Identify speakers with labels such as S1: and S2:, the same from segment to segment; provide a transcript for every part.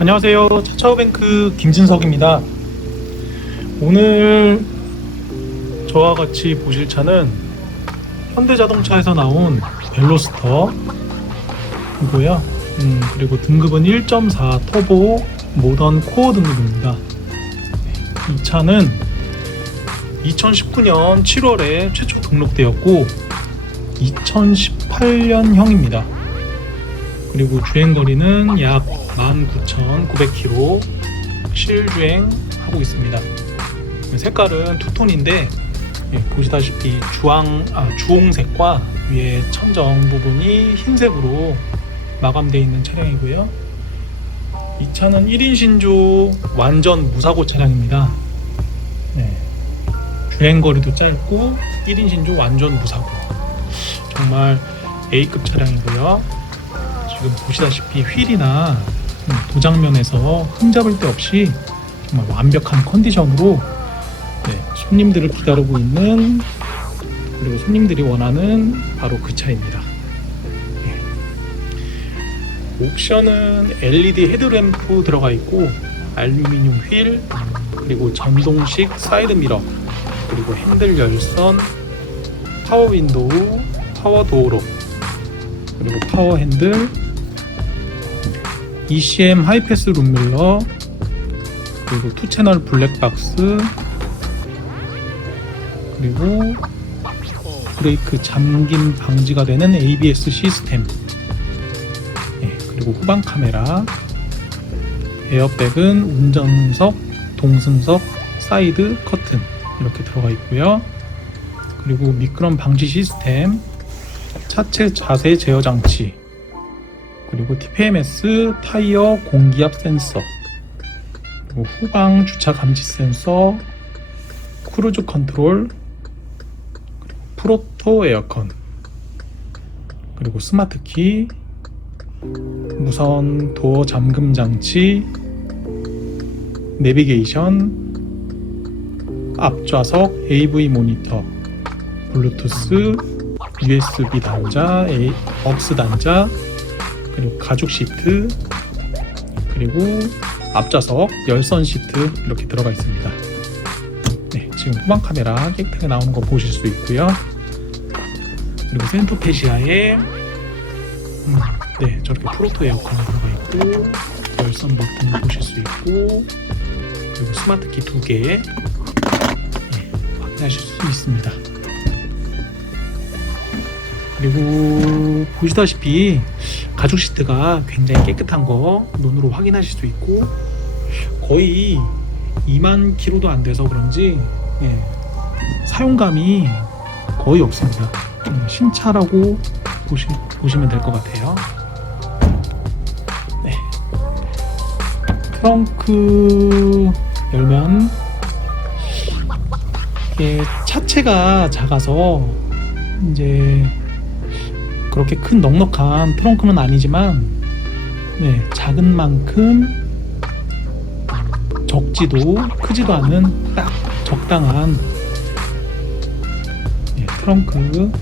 S1: 안녕하세요. 차차오뱅크 김진석입니다. 오늘 저와 같이 보실 차는 현대자동차에서 나온 벨로스터이고요. 음, 그리고 등급은 1.4 터보 모던 코어 등급입니다. 이 차는 2019년 7월에 최초 등록되었고 2018년형입니다. 그리고 주행거리는 약 19,900km 실주행하고 있습니다. 색깔은 투톤인데 예, 보시다시피 주황 아, 주홍색과 위에 천정 부분이 흰색으로 마감되어 있는 차량이고요. 이 차는 1인 신조 완전 무사고 차량입니다. 예, 주행거리도 짧고 1인 신조 완전 무사고 정말 A급 차량이고요. 지금 보시다시피 휠이나 음, 도장면에서 흠잡을 데 없이 정말 완벽한 컨디션으로 네, 손님들을 기다리고 있는 그리고 손님들이 원하는 바로 그 차입니다. 네. 옵션은 LED 헤드램프 들어가 있고 알루미늄 휠 그리고 전동식 사이드 미러 그리고 핸들 열선 파워 윈도우 파워 도어록 그리고 파워 핸들 ECM 하이패스 룸밀러 그리고 투 채널 블랙박스 그리고 브레이크 잠김 방지가 되는 ABS 시스템. 예, 그리고 후방 카메라 에어백은 운전석, 동승석, 사이드 커튼 이렇게 들어가 있고요. 그리고 미끄럼 방지 시스템 차체 자세 제어 장치 그리고 TPMS 타이어 공기압 센서 그리고 후방 주차 감지 센서 크루즈 컨트롤 그리고 프로토 에어컨 그리고 스마트 키 무선 도어 잠금 장치 내비게이션 앞좌석 AV 모니터 블루투스 USB 단자 A, 억스 단자 그리고 가죽 시트 그리고 앞좌석 열선 시트 이렇게 들어가 있습니다. 네, 지금 후방 카메라 깨끗하게 나오는 거 보실 수 있고요. 그리고 센터페시아에 음, 네 저렇게 프로토 에어컨이 들어가 있고 열선 버튼 보실 수 있고 그리고 스마트 키 두개 네, 확인하실 수 있습니다. 그리고 보시다시피 가죽 시트가 굉장히 깨끗한 거 눈으로 확인하실 수 있고 거의 2만 킬로도 안 돼서 그런지 예, 사용감이 거의 없습니다. 음, 신차라고 보시, 보시면 될 것 같아요. 네. 트렁크 열면 이게 차체가 작아서 이제 그렇게 큰 넉넉한 트렁크는 아니지만 네, 작은 만큼 적지도 크지도 않은 딱 적당한 네, 트렁크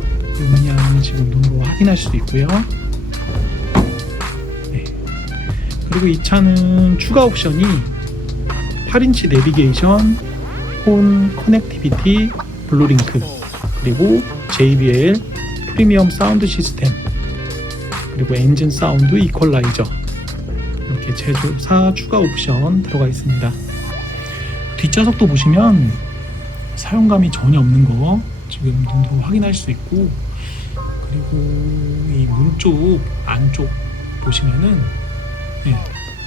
S1: 음량 지금 눈으로 확인하실 수 있고요. 네. 그리고 이 차는 추가 옵션이 8인치 내비게이션, 폰 커넥티비티, 블루링크, 그리고 JBL 프리미엄 사운드 시스템 그리고 엔진 사운드 이퀄라이저 이렇게 제조사 추가 옵션 들어가 있습니다. 뒷좌석도 보시면 사용감이 전혀 없는 거 지금 눈으로 확인할 수 있고 그리고 이 문 쪽 안쪽 보시면은 네,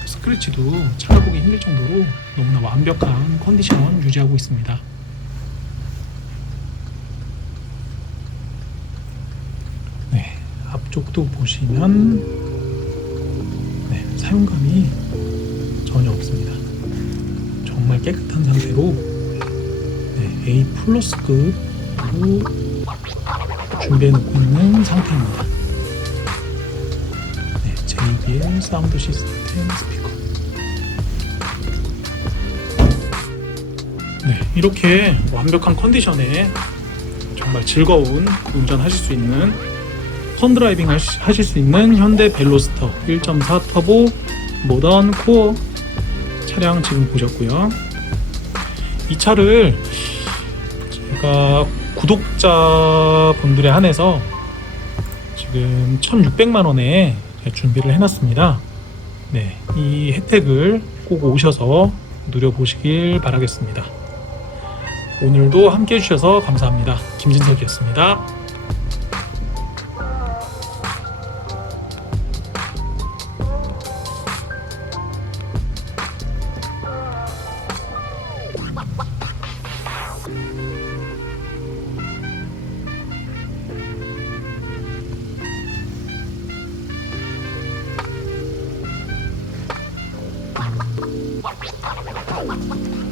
S1: 스크래치도 찾아보기 힘들 정도로 너무나 완벽한 컨디션 유지하고 있습니다 네, 앞쪽도 보시면 네, 사용감이 전혀 없습니다. 정말 깨끗한 상태로 네, A 플러스급으로 준비해 놓고 있는 상태입니다. 네, JBL 사운드 시스템 스피커. 네, 이렇게 완벽한 컨디션에 정말 즐거운 운전하실 수 있는 펀드라이빙 하시- 하실 수 있는 현대 벨로스터 1.4 터보 모던 코어 차량 지금 보셨고요. 이 차를 제가 구독자 분들에 한해서 지금 1,600만 원에 준비를 해놨습니다. 네, 이 혜택을 꼭 오셔서 누려보시길 바라겠습니다. 오늘도 함께 해주셔서 감사합니다. 김진석이었습니다.
S2: Thank you.